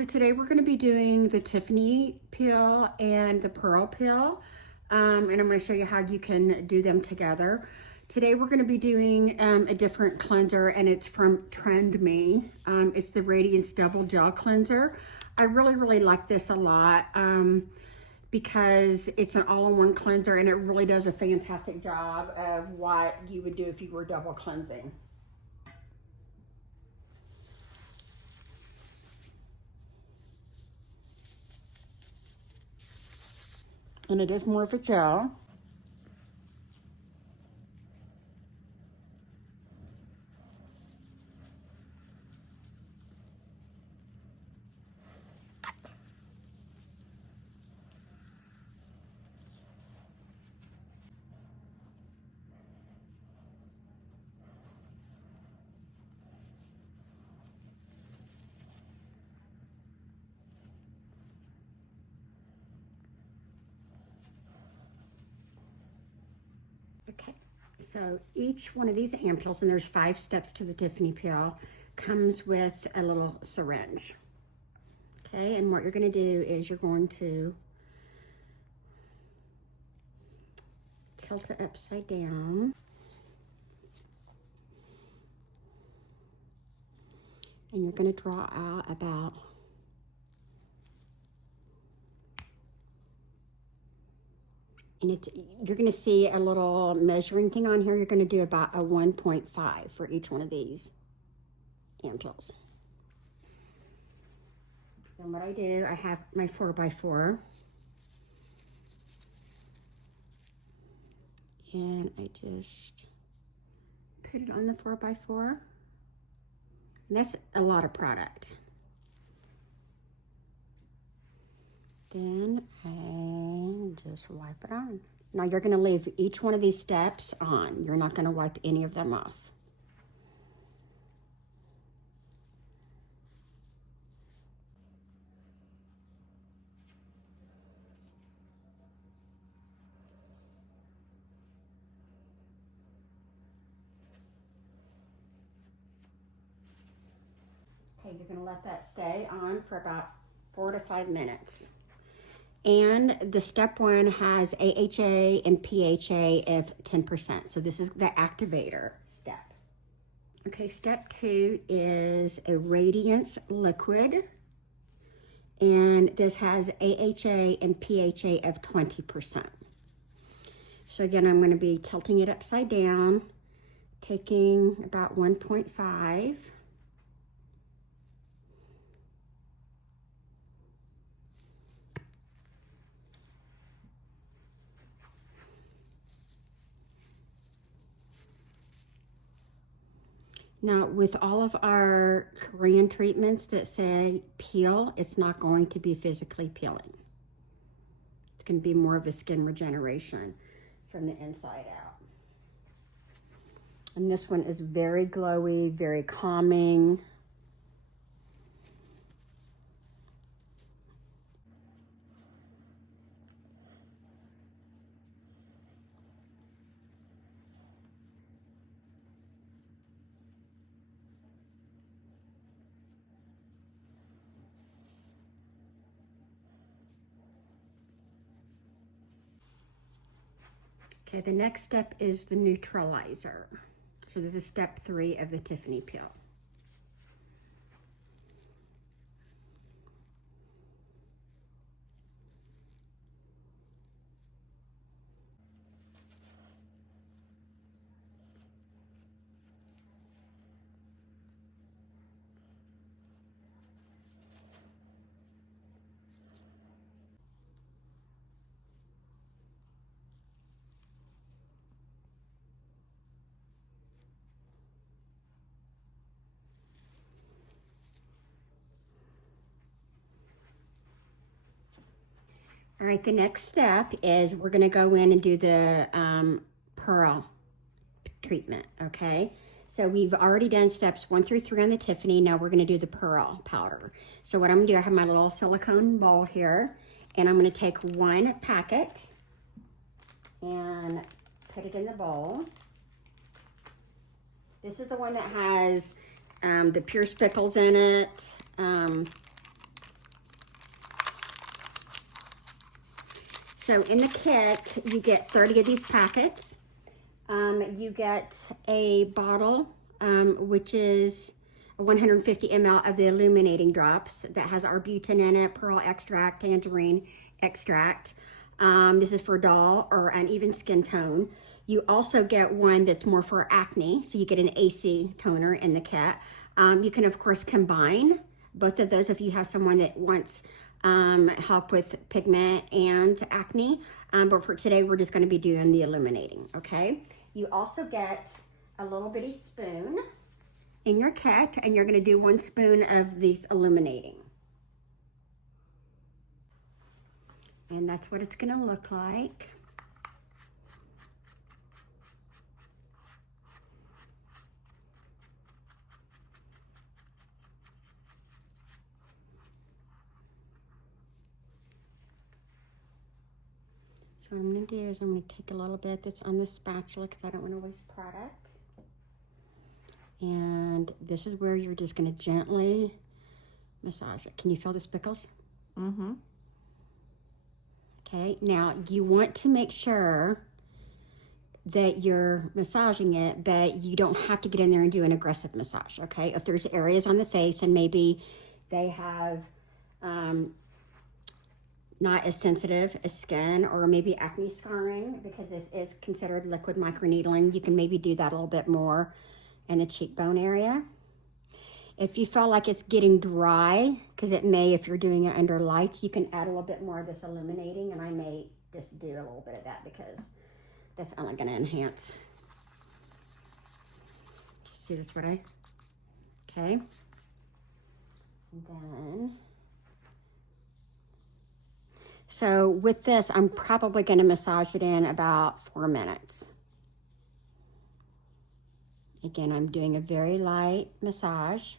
So today we're going to be doing the Tiffany peel and the Pearl peel, and I'm going to show you how you can do them together. Today we're going to be doing a different cleanser, and it's from Trend Me. It's the Radiance Double Gel Cleanser. I really like this a lot because it's an all-in-one cleanser, and it really does a fantastic job of what you would do if you were double cleansing. And it is more of a gel. Okay, so each one of ththese ampules, and there's 5 steps to the Tiffany peel, comes with a little syringe. Okay, and what you're going to do is you're going to tilt it upside down. And you're going to draw out about you're going to see a little measuring thing on here. You're going to do about a 1.5 for each one of these ampules. And what I do, I have my 4x4. And I just put it on the 4x4. And that's a lot of product. Then I just wipe it on. Now you're going to leave each one of these steps on. You're not going to wipe any of them off. Okay, you're going to let that stay on for about 4 to 5 minutes. And the step 1 has AHA and PHA of 10%. So this is the activator step. Okay, step 2 is a Radiance liquid. And this has AHA and PHA of 20%. So again, I'm going to be tilting it upside down, taking about 1.5. Now, with all of our Korean treatments that say peel, it's not going to be physically peeling. It's going to be more of a skin regeneration from the inside out. And this one is very glowy, very calming. Okay, the next step is the neutralizer. So this is step 3 of the Tiffany peel. All right, the next step is we're going to go in and do the Pearl treatment, okay? So we've already done steps 1 through 3 on the Tiffany. Now we're going to do the Pearl powder. So what I'm going to do, I have my little silicone bowl here, and I'm going to take 1 packet and put it in the bowl. This is the one that has the pure spickles in it. So in the kit, you get 30 of these packets. You get a bottle, which is 150 ml of the illuminating drops that has arbutin in it, pearl extract, tangerine extract. This is for dull or uneven skin tone. You also get one that's more for acne, so you get an AC toner in the kit. You can, of course, combine both of those if you have someone that wants help with pigment and acne. But for today, we're just going to be doing the illuminating, okay? You also get a little bitty spoon in your kit, and you're going to do 1 spoon of these illuminating. And that's what it's going to look like. So what I'm going to do is I'm going to take a little bit that's on the spatula because I don't want to waste product. And this is where you're just going to gently massage it. Can you feel the spickles? Mm-hmm. Okay, now you want to make sure that you're massaging it, but you don't have to get in there and do an aggressive massage, okay? If there's areas on the face and maybe they have not as sensitive as skin, or maybe acne scarring, because this is considered liquid microneedling, you can maybe do that a little bit more in the cheekbone area. If you feel like it's getting dry, because it may, if you're doing it under lights, you can add a little bit more of this illuminating, and I may just do a little bit of that because that's only going to enhance. See this what I, okay. And then, so with this, I'm probably going to massage it in about 4 minutes. Again, I'm doing a very light massage.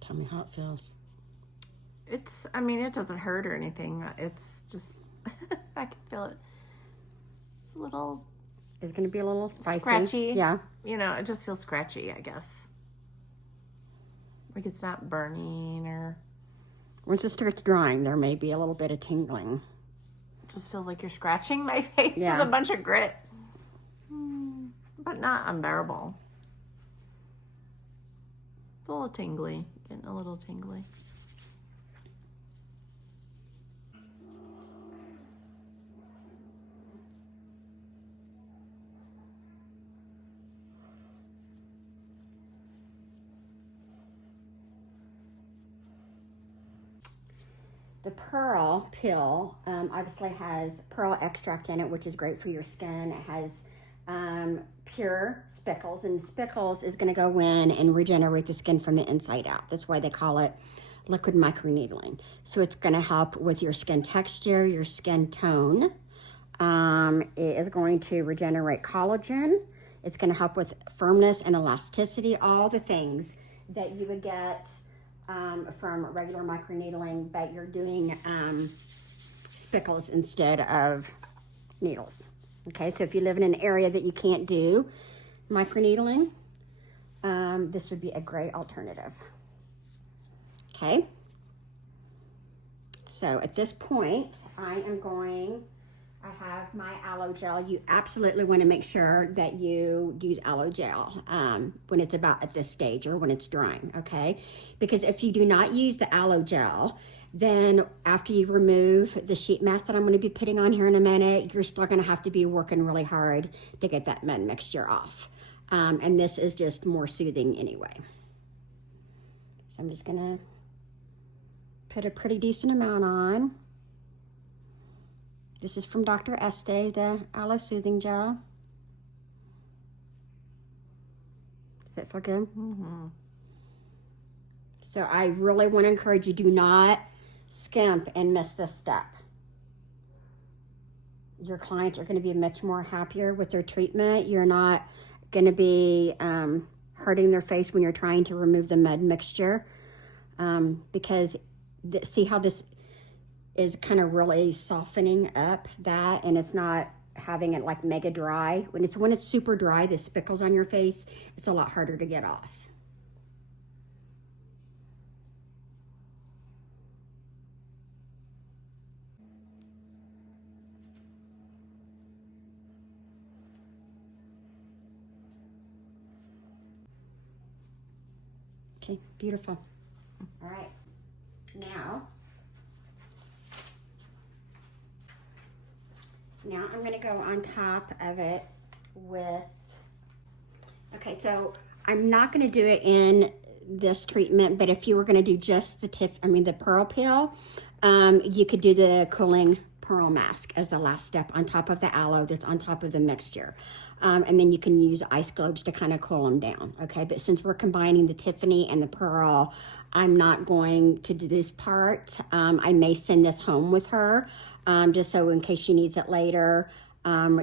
Tell me how it feels. It's, I mean, it doesn't hurt or anything. It's just, I can feel it. It's a little... It's going to be a little spicy. Scratchy. Yeah. You know, it just feels scratchy, I guess. Like it's not burning or... Once it starts drying, there may be a little bit of tingling. It just feels like you're scratching my face Yeah. with a bunch of grit. But not unbearable. It's a little tingly. Getting a little tingly. The pearl pill obviously has pearl extract in it, which is great for your skin. It has pure spickles, and spickles is going to go in and regenerate the skin from the inside out. That's why they call it liquid microneedling. So it's going to help with your skin texture, your skin tone. It is going to regenerate collagen. It's going to help with firmness and elasticity, all the things that you would get from regular microneedling, but you're doing spickles instead of needles. Okay, so if you live in an area that you can't do microneedling, this would be a great alternative. Okay, so at this point, I am going I have my aloe gel. You absolutely want to make sure that you use aloe gel when it's about at this stage or when it's drying, okay? Because if you do not use the aloe gel, then after you remove the sheet mask that I'm going to be putting on here in a minute, you're still going to have to be working really hard to get that mud mixture off. And this is just more soothing anyway. So I'm just going to put a pretty decent amount on. This is from Dr. Estee, the Aloe Soothing Gel. Does that feel good? Mm-hmm. So I really want to encourage you, do not skimp and miss this step. Your clients are going to be much more happier with their treatment. You're not going to be hurting their face when you're trying to remove the mud mixture because see how this is kind of really softening up that, and it's not having it like mega dry. When it's super dry, the spickles on your face, it's a lot harder to get off. Okay, beautiful. All right, Now I'm going to go on top of it with, okay, so I'm not going to do it in this treatment, but if you were going to do just the pearl peel, you could do the cooling pearl mask as the last step on top of the aloe that's on top of the mixture. And then you can use ice globes to kind of cool them down, okay? But since we're combining the Tiffany and the pearl, I'm not going to do this part. I may send this home with her, just so in case she needs it later,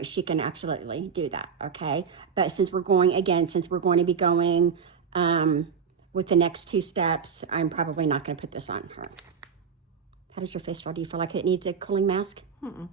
she can absolutely do that, okay? But since we're going to be going with the next two steps, I'm probably not going to put this on her. How does your face feel? Do you feel like it needs a cooling mask? Mm-mm.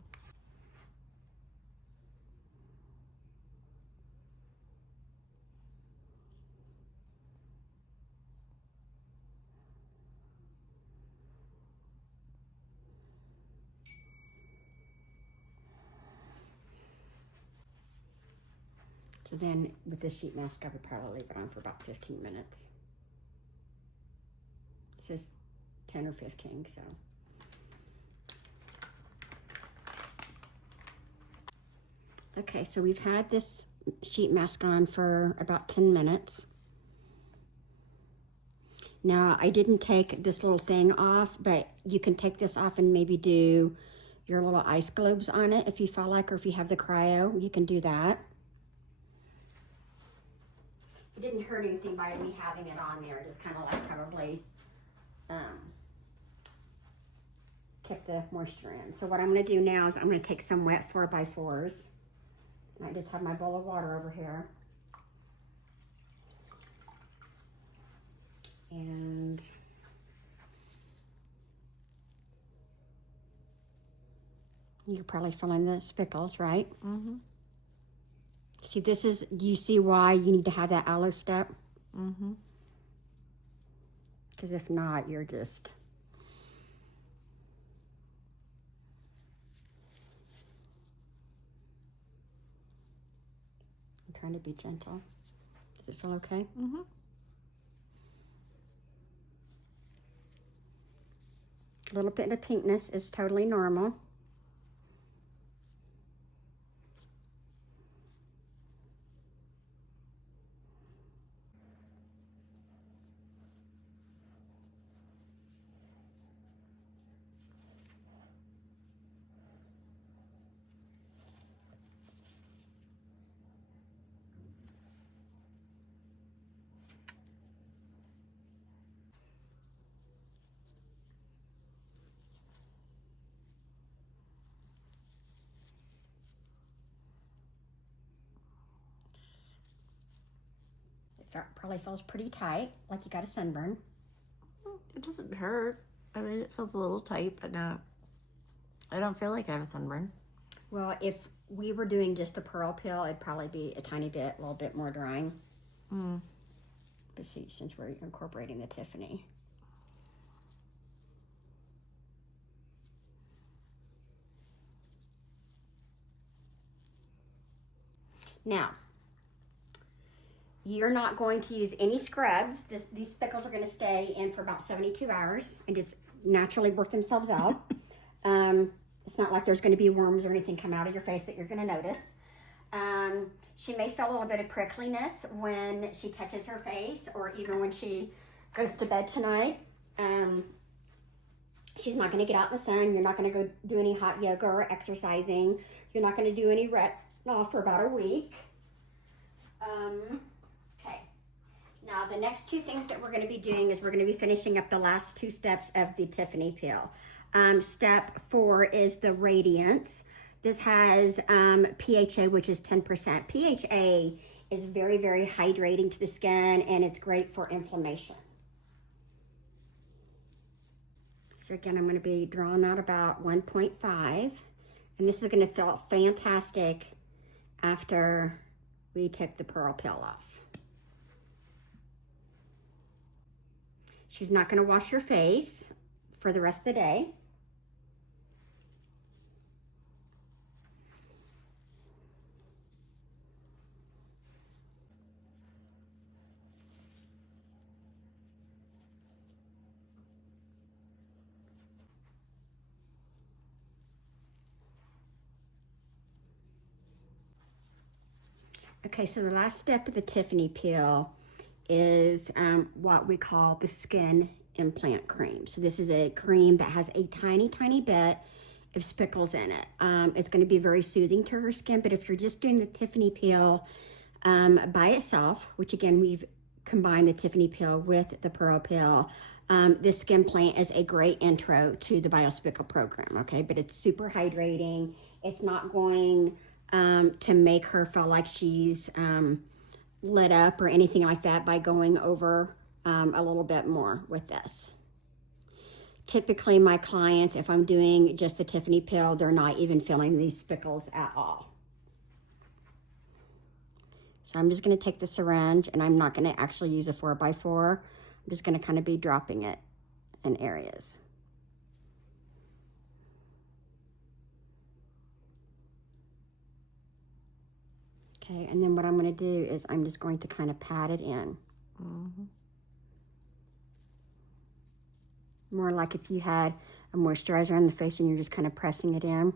So then with the sheet mask, I would probably leave it on for about 15 minutes. It says 10 or 15, so. Okay, so we've had this sheet mask on for about 10 minutes. Now, I didn't take this little thing off, but you can take this off and maybe do your little ice globes on it if you feel like, or if you have the cryo, you can do that. It didn't hurt anything by me having it on there, just kind of like probably kept the moisture in. So what I'm going to do now is I'm going to take some wet 4x4s. And I just have my bowl of water over here. And you're probably feeling the spickles, right? Mm-hmm. See, do you see why you need to have that aloe step? Mm-hmm. Because if not, you're just... I'm trying to be gentle. Does it feel okay? Mm-hmm. A little bit of pinkness is totally normal. It probably feels pretty tight, like you got a sunburn. It doesn't hurt. I mean, it feels a little tight, but not. I don't feel like I have a sunburn. Well, if we were doing just the pearl peel, it'd probably be a little bit more drying. Mm. But see, since we're incorporating the Tiffany. Now, you're not going to use any scrubs. These speckles are going to stay in for about 72 hours and just naturally work themselves out. It's not like there's going to be worms or anything come out of your face that you're going to notice. She may feel a little bit of prickliness when she touches her face or even when she goes to bed tonight. She's not going to get out in the sun. You're not going to go do any hot yoga or exercising. You're not going to do any retinol for about a week. Okay. Now, the next two things that we're going to be doing is we're going to be finishing up the last two steps of the Tiffany peel. Step 4 is the Radiance. This has PHA, which is 10%. PHA is very, very hydrating to the skin, and it's great for inflammation. So again, I'm going to be drawing out about 1.5, and this is going to feel fantastic after we take the pearl peel off. She's not going to wash her face for the rest of the day. Okay, so the last step of the Tiffany peel is what we call the skin implant cream. So this is a cream that has a tiny, tiny bit of speckles in it. It's going to be very soothing to her skin, but if you're just doing the Tiffany peel by itself, which again, we've combined the Tiffany peel with the pearl peel, this skin plant is a great intro to the BioSpickle program, okay? But it's super hydrating. It's not going to make her feel like she's lit up or anything like that by going over a little bit more with this. Typically, my clients, if I'm doing just the Tiffany peel, they're not even feeling these speckles at all. So I'm just going to take the syringe, and I'm not going to actually use a 4x4. I'm just going to kind of be dropping it in areas. Okay, and then what I'm going to do is I'm just going to kind of pat it in. Mm-hmm. More like if you had a moisturizer on the face and you're just kind of pressing it in.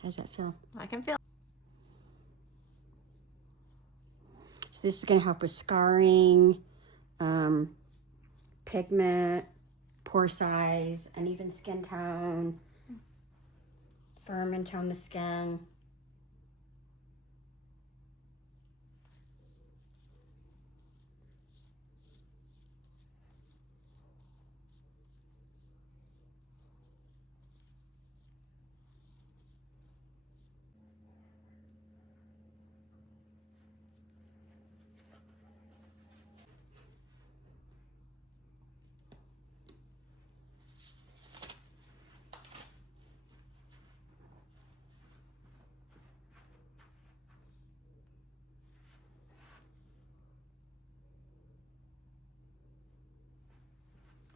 How does that feel? I can feel. So this is going to help with scarring, pigment, pore size, uneven skin tone, firm and tone the skin.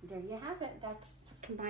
There you have it. That's combined.